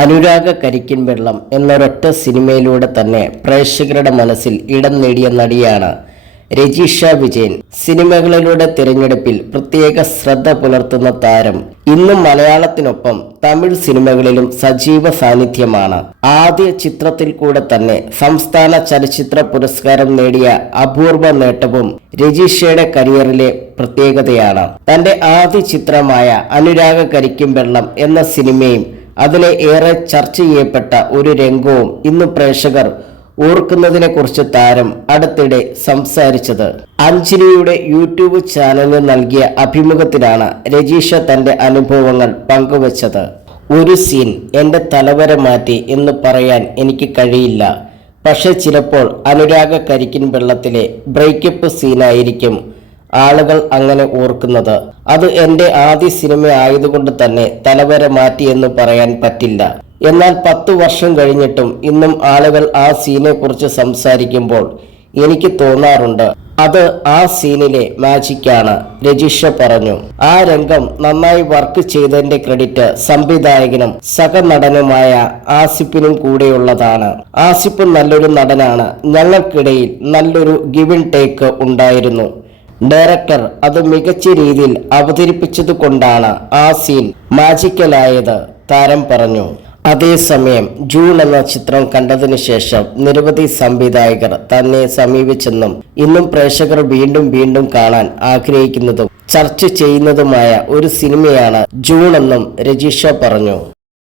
അനുരാഗ കരിക്കിൻ വെള്ളം എന്നൊരൊറ്റ സിനിമയിലൂടെ തന്നെ പ്രേക്ഷകരുടെ മനസ്സിൽ ഇടം നേടിയ നടിയാണ് രജിഷ വിജയൻ. സിനിമകളിലൂടെ തിരഞ്ഞെടുപ്പിൽ പ്രത്യേക ശ്രദ്ധ പുലർത്തുന്ന താരം. ഇന്നും മലയാളത്തിനൊപ്പം തമിഴ് സിനിമകളിലും സജീവ സാന്നിധ്യമാണ്. ആദ്യ ചിത്രത്തിൽ കൂടെ തന്നെ സംസ്ഥാന ചലച്ചിത്ര പുരസ്കാരം നേടിയ അപൂർവ നേട്ടവും രജിഷയുടെ കരിയറിലെ പ്രത്യേകതയാണ്. തന്റെ ആദ്യ ചിത്രമായ അനുരാഗ കരിക്കും വെള്ളം എന്ന സിനിമയും അതിലെ ഏറെ ചർച്ച ചെയ്യപ്പെട്ട ഒരു രംഗവും ഇന്ന് പ്രേക്ഷകർ ഓർക്കുന്നതിനെ കുറിച്ച് താരം അടുത്തിടെ സംസാരിച്ചത്. അഞ്ജലിയുടെ യൂട്യൂബ് ചാനലിൽ നൽകിയ അഭിമുഖത്തിലാണ് രജീഷ തന്റെ അനുഭവങ്ങൾ പങ്കുവച്ചത്. ഒരു സീൻ എന്റെ തലവര മാറ്റി എന്ന് പറയാൻ എനിക്ക് കഴിയില്ല. പക്ഷെ ചിലപ്പോൾ അനുരാഗ കരിക്കിൻ വെള്ളത്തിലെ ബ്രേക്കപ്പ് സീനായിരിക്കും ആളുകൾ അങ്ങനെ ഓർക്കുന്നത്. അത് എന്റെ ആദ്യ സിനിമ ആയതുകൊണ്ട് തന്നെ തലവരെ മാറ്റി എന്ന് പറയാൻ പറ്റില്ല. എന്നാൽ പത്തു വർഷം കഴിഞ്ഞിട്ടും ഇന്നും ആളുകൾ ആ സീനെ കുറിച്ച് സംസാരിക്കുമ്പോൾ എനിക്ക് തോന്നാറുണ്ട്. അത് ആ സീനിലെ മാജിക്കാണ് രജിഷ പറഞ്ഞു. ആ രംഗം നന്നായി വർക്ക് ചെയ്തതിന്റെ ക്രെഡിറ്റ് സംവിധായകനും സഹനടനുമായ ആസിപ്പിനും കൂടെയുള്ളതാണ്. ആസിപ്പ് നല്ലൊരു നടനാണ്. ഞങ്ങൾക്കിടയിൽ നല്ലൊരു ഗിവിൻ ടേക്ക് ഉണ്ടായിരുന്നു. ഡയറക്ടർ അത് മികച്ച രീതിയിൽ അവതരിപ്പിച്ചതുകൊണ്ടാണ് ആ സീൻ മാജിക്കലായത് താരം പറഞ്ഞു. അതേസമയം ജൂൺ എന്ന ചിത്രം കണ്ടതിനു ശേഷം നിരവധി സംവിധായകർ തന്നെ സമീപിച്ചെന്നും ഇന്നും പ്രേക്ഷകർ വീണ്ടും വീണ്ടും കാണാൻ ആഗ്രഹിക്കുന്നതും ചർച്ച ചെയ്യുന്നതുമായ ഒരു സിനിമയാണ് ജൂൺ എന്നും രജീഷ പറഞ്ഞു.